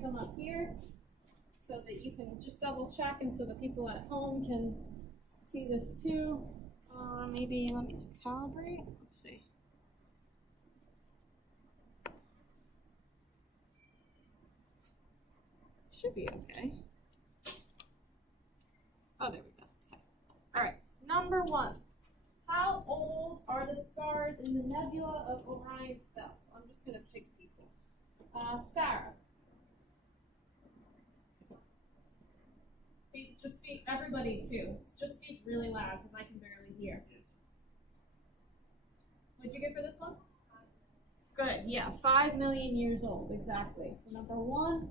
write them up here so that you can just double check and so the people at home can see this too. Maybe let me calibrate. Let's see. Should be okay. Oh, there we go. Okay. All right. Number 1. How old are the stars in the nebula of Orion's belt? I'm just going to pick people. Sarah. Just speak, everybody too. Just speak really loud because I can barely hear. What'd you get for this one? Good, yeah, 5 million years old, exactly. So number 1,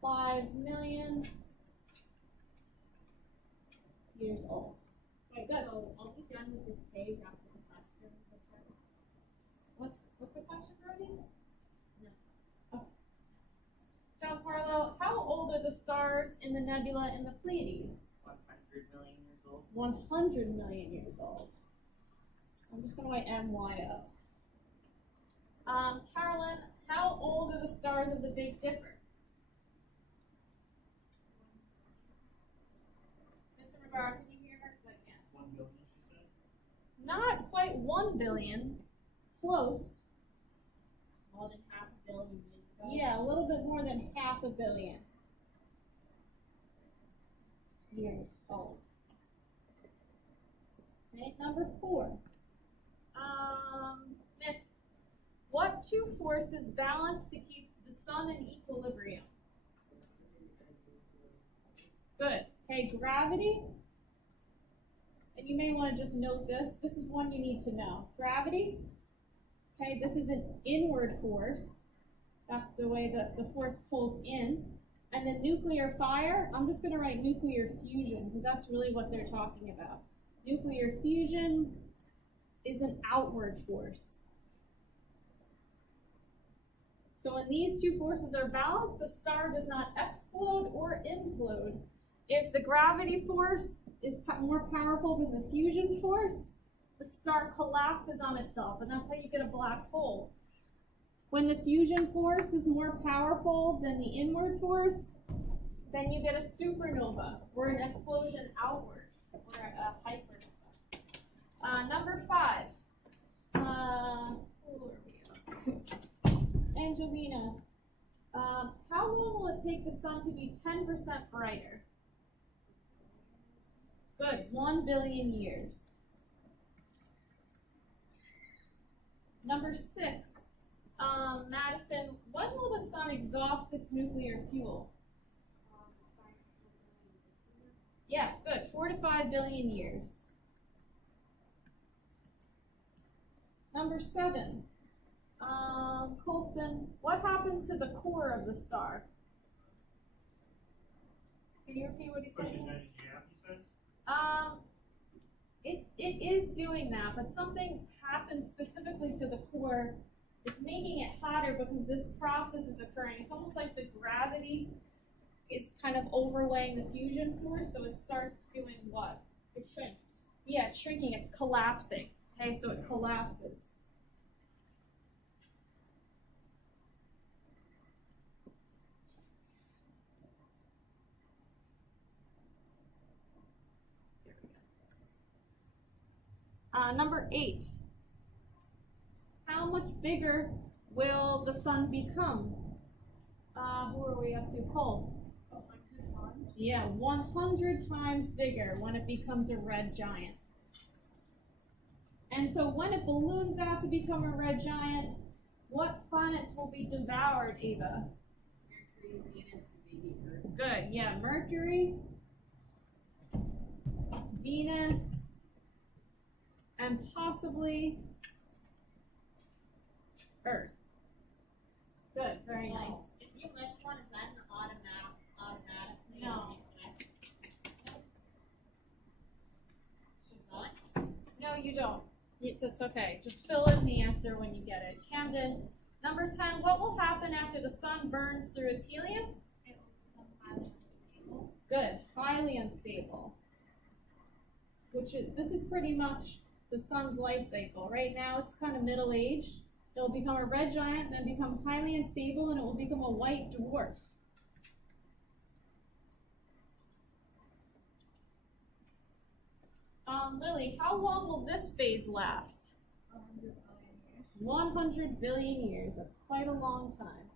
5 million years old. Okay, good. So I'll be done with this page after the question. What's the question, Brody? No. Okay. Giancarlo, how old are the stars in the nebula in the Pleiades? 100 million years old. 100 million years old. I'm just going to write MYO. Carolyn, how old are the stars of the Big Dipper? Mr. McGraw, can you hear her? Because I can't. 1 billion, she said? Not quite 1 billion. Close. More than half a billion years ago. Yeah, a little bit more than half a billion years old. Okay, number 4. Nick, what 2 forces balance to keep the sun in equilibrium? Good. Okay, gravity. And you may want to just note this. This is one you need to know. Gravity. Okay, this is an inward force. That's the way that the force pulls in. And then nuclear fire, I'm just going to write nuclear fusion because that's really what they're talking about. Nuclear fusion is an outward force. So when these 2 forces are balanced, the star does not explode or implode. If the gravity force is more powerful than the fusion force, the star collapses on itself, and that's how you get a black hole. When the fusion force is more powerful than the inward force, then you get a supernova, or an explosion outward, or a hypernova. Number 5. Who are we up to? Angelina. How long will it take the sun to be 10% brighter? Good, 1 billion years. Number 6. Madison, when will the sun exhaust its nuclear fuel? Yeah, good, 4 to 5 billion years. Number 7. Colson, what happens to the core of the star? Can you repeat what he said? Pushes energy out, he says? It is doing that, but something happens specifically to the core. It's making it hotter because this process is occurring. It's almost like the gravity is kind of overlaying the fusion force, so it starts doing what? It shrinks. Yeah, it's shrinking, it's collapsing. Okay, so it collapses. Number 8. How much bigger will the sun become? Who are we up to? Cole. 100 times. Yeah, 100 times bigger when it becomes a red giant. And so when it balloons out to become a red giant, what planets will be devoured, Ava? Mercury, Venus, and maybe Earth. Good, yeah, Mercury, Venus, and possibly Earth. Good, very nice. If you miss one, is that an automatic? No. It's just not. No, you don't. That's okay. Just fill in the answer when you get it. Camden, number 10, what will happen after the sun burns through its helium? It will become highly unstable. Good, highly unstable. This is pretty much the sun's life cycle. Right now it's kind of middle-aged. It'll become a red giant, then become highly unstable, and it will become a white dwarf. Lily, how long will this phase last? 100 billion years. That's quite a long time.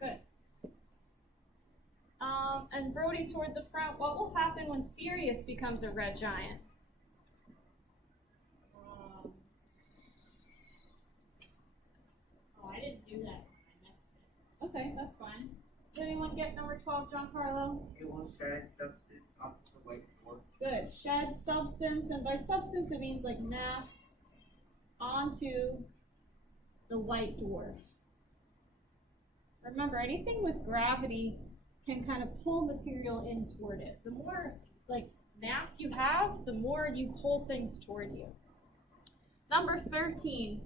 Good. And Brody, toward the front, what will happen when Sirius becomes a red giant? Oh, I didn't do that. I missed it. Okay, that's fine. Did anyone get number 12, Giancarlo? It will shed substance onto the white dwarf. Good. Shed substance, and by substance it means like mass onto the white dwarf. Remember, anything with gravity can kind of pull material in toward it. The more like mass you have, the more you pull things toward you. Number 13.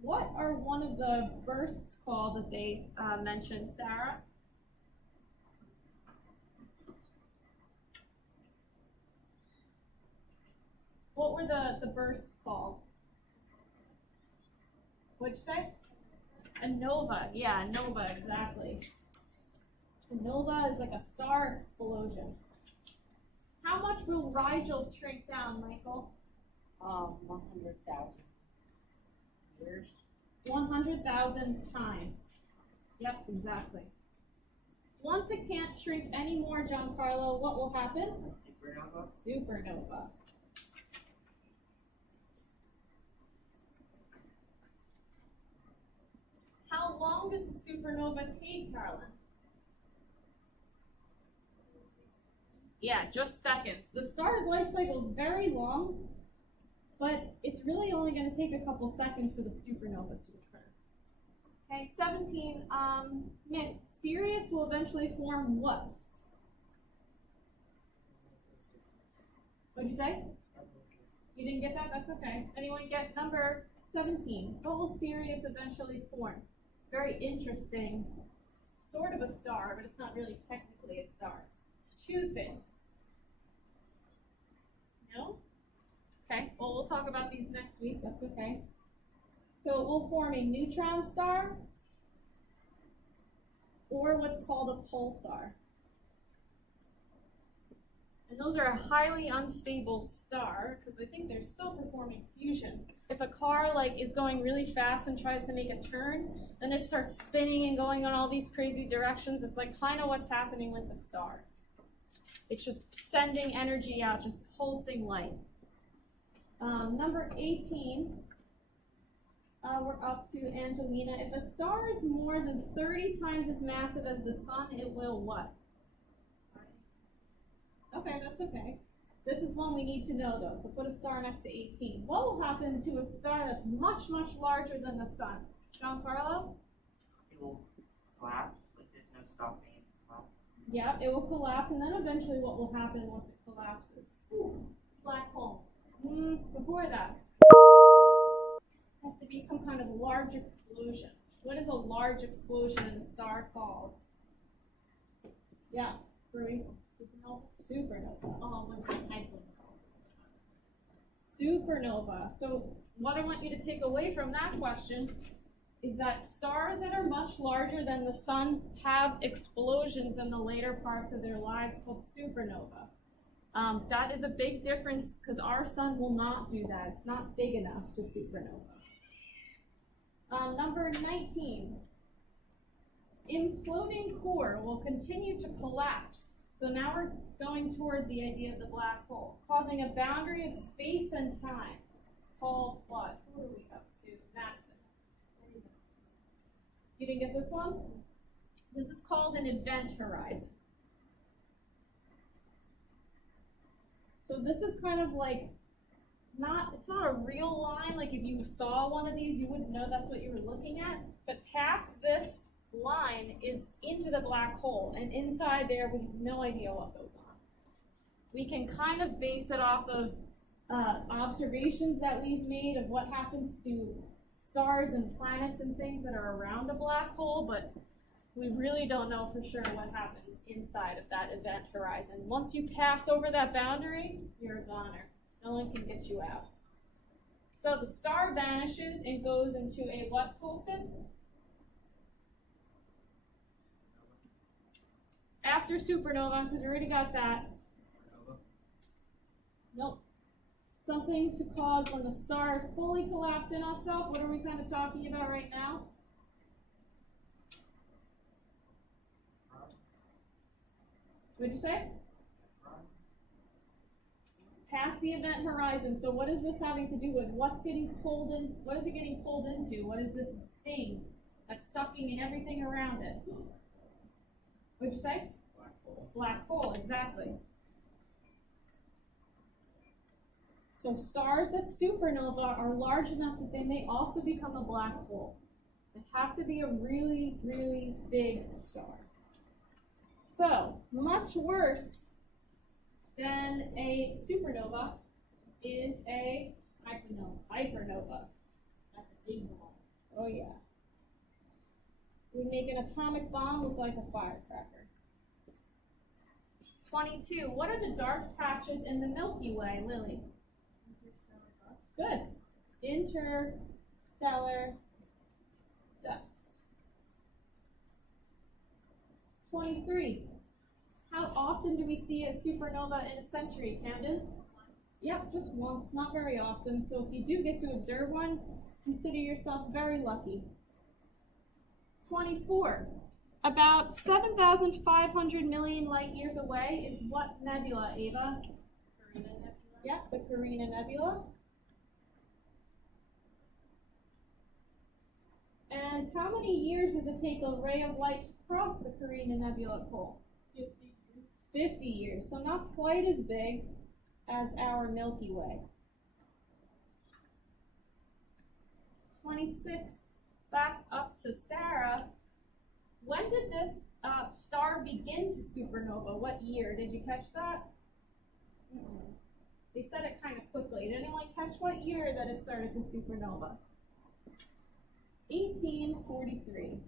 What are one of the bursts called that they mentioned, Sarah? What were the bursts called? What'd you say? A nova. Yeah, a nova, exactly. A nova is like a star explosion. How much will Rigel shrink down, Michael? 100,000 years. 100,000 times. Yep, exactly. Once it can't shrink anymore, Giancarlo, what will happen? Supernova. Supernova. How long does a supernova take, Carolyn? Yeah, just seconds. The star's life cycle is very long, but it's really only going to take a couple seconds for the supernova to occur. Okay, 17. Nick, Sirius will eventually form what? What'd you say? You didn't get that? That's okay. Anyone get number 17? What will Sirius eventually form? Very interesting. Sort of a star, but it's not really technically a star. It's two things. No? Okay, well, we'll talk about these next week. That's okay. So it will form a neutron star or what's called a pulsar. And those are a highly unstable star because I think they're still performing fusion. If a car is going really fast and tries to make a turn, then it starts spinning and going in all these crazy directions. It's like kind of what's happening with the star. It's just sending energy out, just pulsing light. Number 18, we're up to Angelina. If a star is more than 30 times as massive as the sun, it will what? Okay, that's okay. This is one we need to know, though, so put a star next to 18. What will happen to a star that's much, much larger than the sun? Giancarlo? It will collapse, like there's no stopping it to collapse. Yeah, it will collapse, and then eventually what will happen once it collapses? Black hole. Before that, it has to be some kind of large explosion. What is a large explosion in a star called? Yeah, Bree? Supernova. Supernova. Oh, what's the type of supernova? So what I want you to take away from that question is that stars that are much larger than the sun have explosions in the later parts of their lives called supernova. That is a big difference because our sun will not do that. It's not big enough to supernova. Number 19. Imploding core will continue to collapse. So now we're going toward the idea of the black hole, causing a boundary of space and time called what? Who are we up to? Maxim. You didn't get this one? This is called an event horizon. So this is kind of like, it's not a real line, like if you saw one of these, you wouldn't know that's what you were looking at, but past this line is into the black hole, and inside there we have no idea what goes on. We can kind of base it off of observations that we've made of what happens to stars and planets and things that are around a black hole, but we really don't know for sure what happens inside of that event horizon. Once you pass over that boundary, you're a goner. No one can get you out. So the star vanishes and goes into a what, Colson? After supernova, because we already got that. Nope. Something to cause when the stars fully collapse in on itself. What are we kind of talking about right now? What'd you say? Past the event horizon. So what is this having to do with? What's getting pulled in? What is it getting pulled into? What is this thing that's sucking in everything around it? What'd you say? Black hole. Black hole, exactly. So stars that supernova are large enough that they may also become a black hole. It has to be a really, really big star. So, much worse than a supernova is a hypernova. That's a big one. Oh yeah. We make an atomic bomb look like a firecracker. 22. What are the dark patches in the Milky Way, Lily? Good. Interstellar dust. 23. How often do we see a supernova in a century, Camden? Yep, just once, not very often. So if you do get to observe one, consider yourself very lucky. 24. About 7,500 million light years away is what nebula, Ava? Carina Nebula. Yep, the Carina Nebula. And how many years does it take a ray of light to cross the Carina Nebula pole? 50 years. 50 years, so not quite as big as our Milky Way. 26, back up to Sarah. When did this star begin to supernova? What year? Did you catch that? They said it kind of quickly. Did anyone catch what year that it started to supernova? 1843.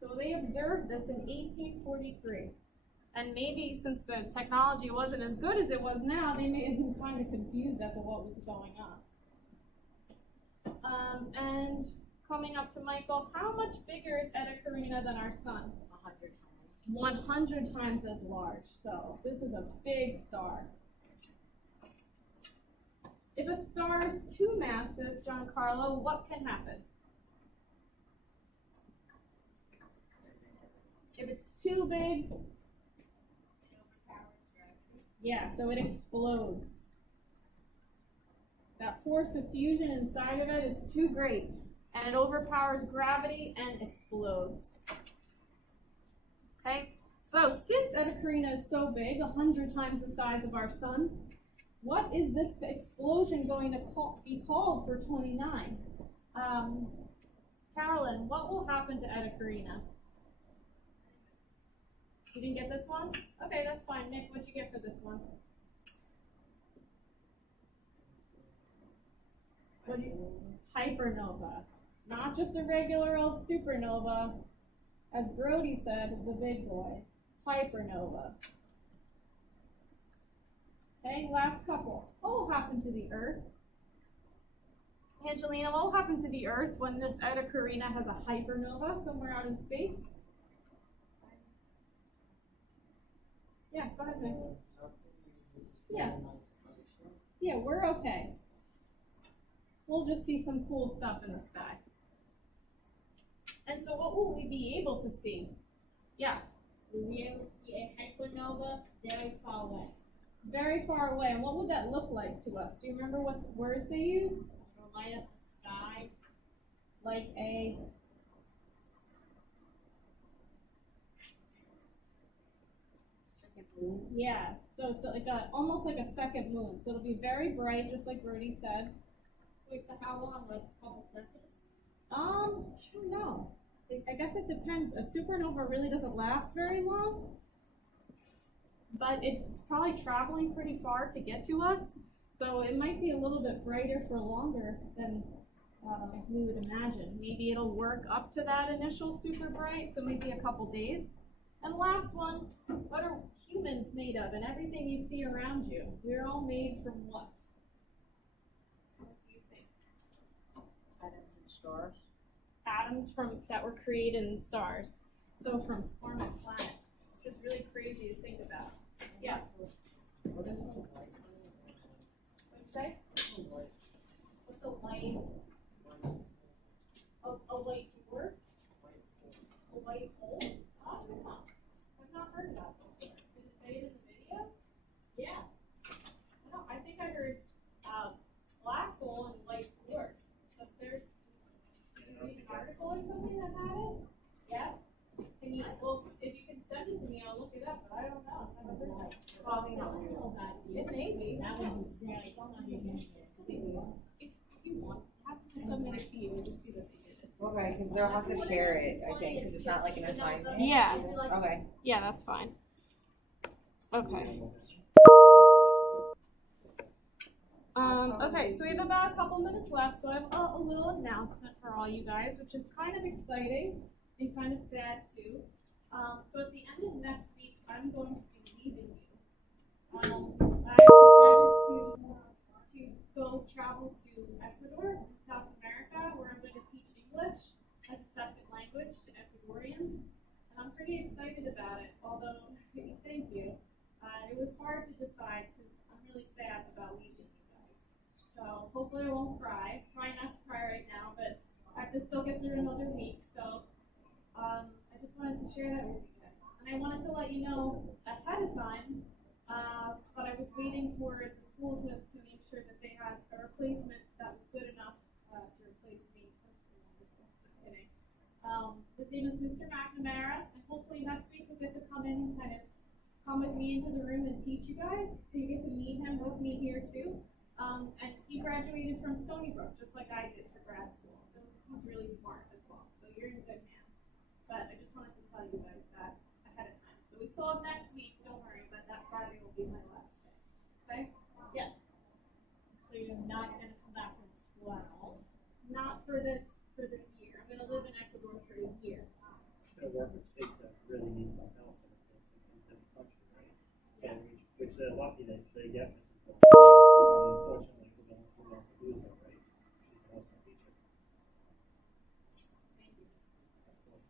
So they observed this in 1843. And maybe since the technology wasn't as good as it was now, they may have been kind of confused as to what was going on. And coming up to Michael, how much bigger is Eta Carina than our sun? 100 times. 100 times as large. So this is a big star. If a star is too massive, Giancarlo, what can happen? If it's too big, It overpowers gravity. yeah, so it explodes. That force of fusion inside of it is too great, and it overpowers gravity and explodes. Okay, so since Eta Carina is so big, 100 times the size of our sun, what is this explosion going to be called for 29? Carolyn, what will happen to Eta Carina? You didn't get this one? Okay, that's fine. Nick, what'd you get for this one? What do you, hypernova. Not just a regular old supernova. As Brody said, the big boy. Hypernova. Okay, last couple. What will happen to the Earth? Angelina, what will happen to the Earth when this Eta Carina has a hypernova somewhere out in space? Yeah, go ahead, Nick. Yeah. Yeah, we're okay. We'll just see some cool stuff in the sky. And so what will we be able to see? Yeah, We'll be able to see a hypernova very far away. very far away. And what would that look like to us? Do you remember what words they used? It'll light up the sky. Like a Second moon. yeah. So it's like a almost like a second moon. So it'll be very bright, just like Brody said. Wait, for how long? Like a couple seconds? I don't know. I guess it depends. A supernova really doesn't last very long, but it's probably traveling pretty far to get to us. So it might be a little bit brighter for longer than we would imagine. Maybe it'll work up to that initial super bright, so maybe a couple days. And last one, what are humans made of? And everything you see around you, we're all made from what? What do you think? Atoms and stars. Atoms from that were created in stars. So from storm and planet, which is really crazy to think about. Yeah. What'd you say? What's a light? A light dwarf? A white hole? Oh, I've not heard that before. Did it say it in the video? Yeah. No, I think I heard black hole and white dwarf. But there's an article or something that had it? Yeah? Can you, well, if you can send it to me, I'll look it up, but I don't know. I've never heard that. It may be. If you want, have to submit it to you and just see that they did it. Okay, because they'll have to share it, I think, because it's not like an assigned thing. Yeah. Okay. Yeah, that's fine. Okay. Okay, so we have about a couple minutes left, so I have a little announcement for all you guys, which is kind of exciting and kind of sad too. So at the end of next week, I'm going to be leaving you. I decided to go travel to Ecuador in South America, where I'm going to teach English as a second language to Ecuadorians. And I'm pretty excited about it, although, thank you. It was hard to decide because I'm really sad about leaving you guys. So hopefully I won't cry. Try not to cry right now, but I have to still get through another week. So I just wanted to share that with you guys. And I wanted to let you know ahead of time, but I was waiting for the school to make sure that they had a replacement that was good enough to replace me. So wonderful. Just kidding. His name is Mr. McNamara, and hopefully next week we'll get to come in and kind of come with me into the room and teach you guys, so you get to meet him with me here too. And he graduated from Stony Brook, just like I did for grad school, so he's really smart as well. So you're in good hands. But I just wanted to tell you guys that ahead of time. So we still have next week, don't worry, but that Friday will be my last day. Okay? Yes? So you're not gonna come back from school at all? Not for this year. I'm gonna live in Ecuador for a year. Gonna work with kids that really need some help in the country, right? So which they're lucky that they get Mrs. Ball. Unfortunately, we're going to lose her, right? She's an awesome teacher. Thank you. Of course.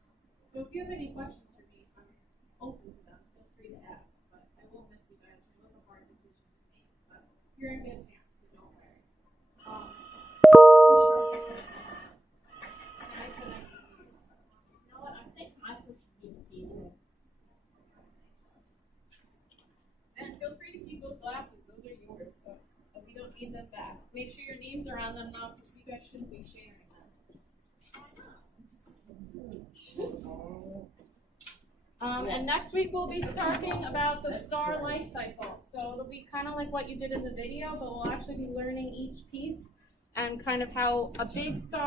So if you have any questions for me, I'm open to them. Feel free to ask. But I will miss you guys. It was a hard decision to make. But you're in good hands, so don't worry. I said I could do it. You know what, I think I should be the teacher. And feel free to keep those glasses. Those are yours. So if you don't need them back, make sure your names are on them now because you guys shouldn't be sharing them. And next week we'll be talking about the star life cycle. So it'll be kind of like what you did in the video, but we'll actually be learning each piece and kind of how a big star